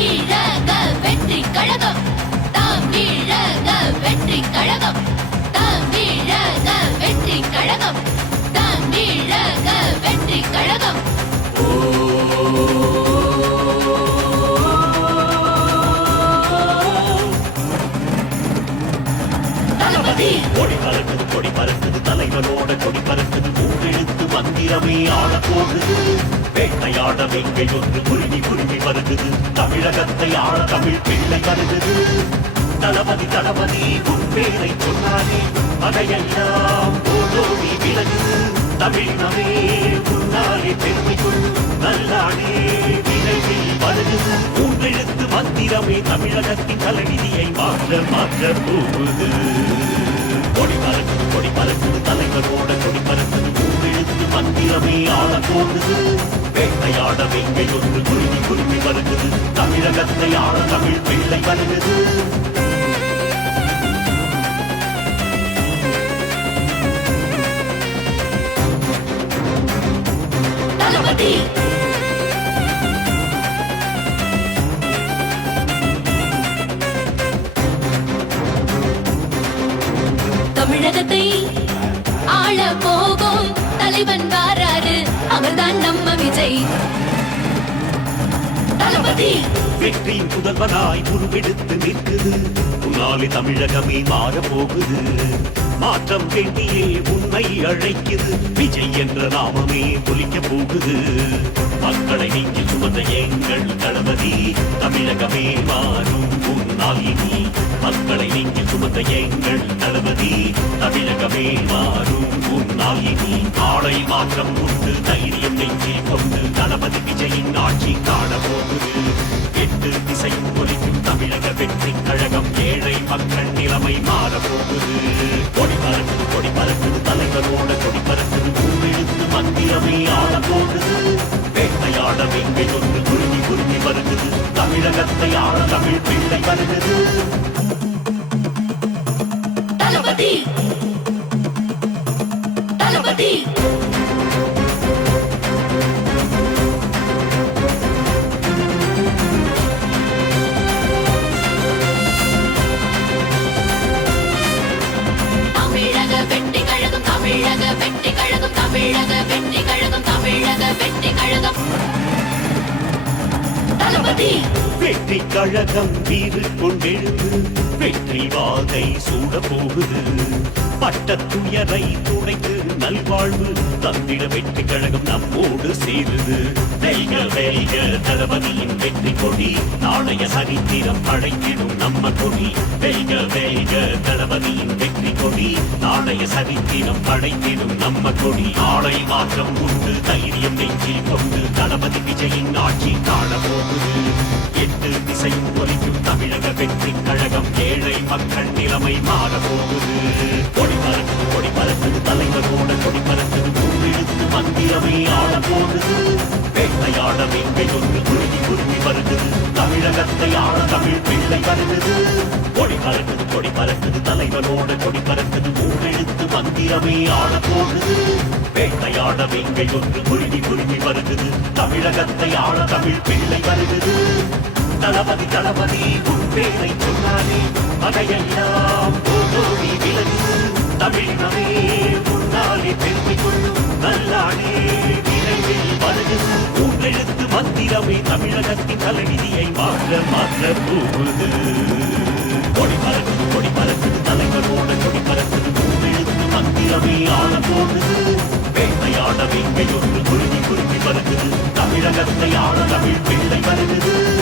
தமிழக வெற்றி கழகம். தமிழக வெற்றி கழகம். தமிழக வெற்றி கழகம். தமிழக வெற்றி கழகம். கொடி பறக்குது கொடி பறக்குது தலைவனோட கொடி பறக்குது. மூன்றெழுத்து மந்திரமே ஆள போகுது வேட்டையாட வெங்கையொன்று குருவி குருவி வருகுது தமிழகத்தை ஆள தமிழ் பிள்ளை வருகுது தளபதி தளபதி உன் சொன்னாரே அதையெல்லாம் போதோவி விலகுது தமிழினமே உன்னாலே பெருமை கொள்ளும் நல்லாடே விரைவில் வருகுது மூன்றெழுத்து மந்திரமே தமிழகத்தின் தலைவிதியை மாற்ற மாற்ற போகுது கொடி பறக்குது கொடி பறக்குது தலைவரோட கொடி பறக்குது. மந்திரமே ஆட போகுது. வேட்டையாட வெங்கை ஒன்று குருவி குருவி வருகுது. தமிழகத்தை ஆட தமிழ் பிள்ளை வருகிறது தளபதி! தமிழகத்தை ஆள போகும் தளபதி! வெற்றியின் புதல்வனாய் உருவெடுத்து நிற்குது. உன்னாலே தமிழகமே மாற போகுது மாற்றம் வேண்டியே உன்னை அழைக்குது. விஜய் என்ற நாமமே ஒலிக்க போகுது. மக்களை நீக்கி சுமந்த எங்கள் தளபதி தமிழகமே மாறும் உன்னால் மக்களை நீக்கி சுமந்த எங்கள் தளபதி தமிழகமே மாறும் உன்னால் இனி. ஆடை மாற்றம் உண்டு தைரியம் நெஞ்சில் கொண்டு தளபதி விஜயின் ஆட்சி காண போகுது எட்டு கொடி பறக்குது மூவெழுத்து மந்திரமே ஆள போகுது வேட்டையாட வெங்கை ஒன்று குருங்கி குருங்கி வருகுது. தமிழகத்தை ஆட தமிழ் பிள்ளை வருகுது. தமிழக வெற்றி கழகம் தமிழக வெற்றி கழகம். தளபதி! வெற்றி கழகம் வீறு கொண்டெழுந்து வெற்றி வாகை சூட போகுது. பட்ட துயரை துடைத்து நல்வாழ்வு தந்திட வெற்றி கழகம் நம்மோடு சேருது. வெல்க வெல்க தளபதியின் வெற்றி கொடி. நாளைய சரித்திரம் படைத்திடும் நம்ம கொடி. வெல்க வெல்க தளபதியின் வெற்றி நாளைய சரித்திரம் படைத்திடும் நம்ம கொடி. ஆடை மாற்றம் உண்டு தைரியம் நெஞ்சில் கொண்டு. தளபதி விஜயின் ஆட்சி காண எட்டு திசையும் ஒலிக்கும் தமிழக வெற்றி கழகம். ஏழை மக்கள் நிலைமை மாற தமிழகத்தை ஆள தமிழ் பிள்ளை கருது கொடி பறக்குது கொடி பறக்குது தலைவனோட கொடி பறக்குது. மூணெழுத்து மந்திரமே ஆட போடுது. வேட்டையாட வெங்கை ஒன்று குருவி குருவி வருகுது. தமிழகத்தை ஆள தமிழ் பிள்ளை கருது தளபதி தளபதி உன் சொன்னாலே சொன்னானே அதையெல்லாம் ஓடோடி விலகுது தமிழினமே முன்னாலே பெருமை கொள்ளும் மூன்றெழுத்து தமிழகத்தின் தலைவிதியை மாற்ற மாற்ற போகுது கொடி பறக்குது கொடி பறக்குது தலைவரோட கொடி பறக்குது. மூன்றெழுத்து மந்திரமே ஆள போகுது. வேட்டையாட வெங்கை குருதி குருதி பறக்குது. தமிழகத்தை ஆள தமிழ் பிள்ளை வருகிறது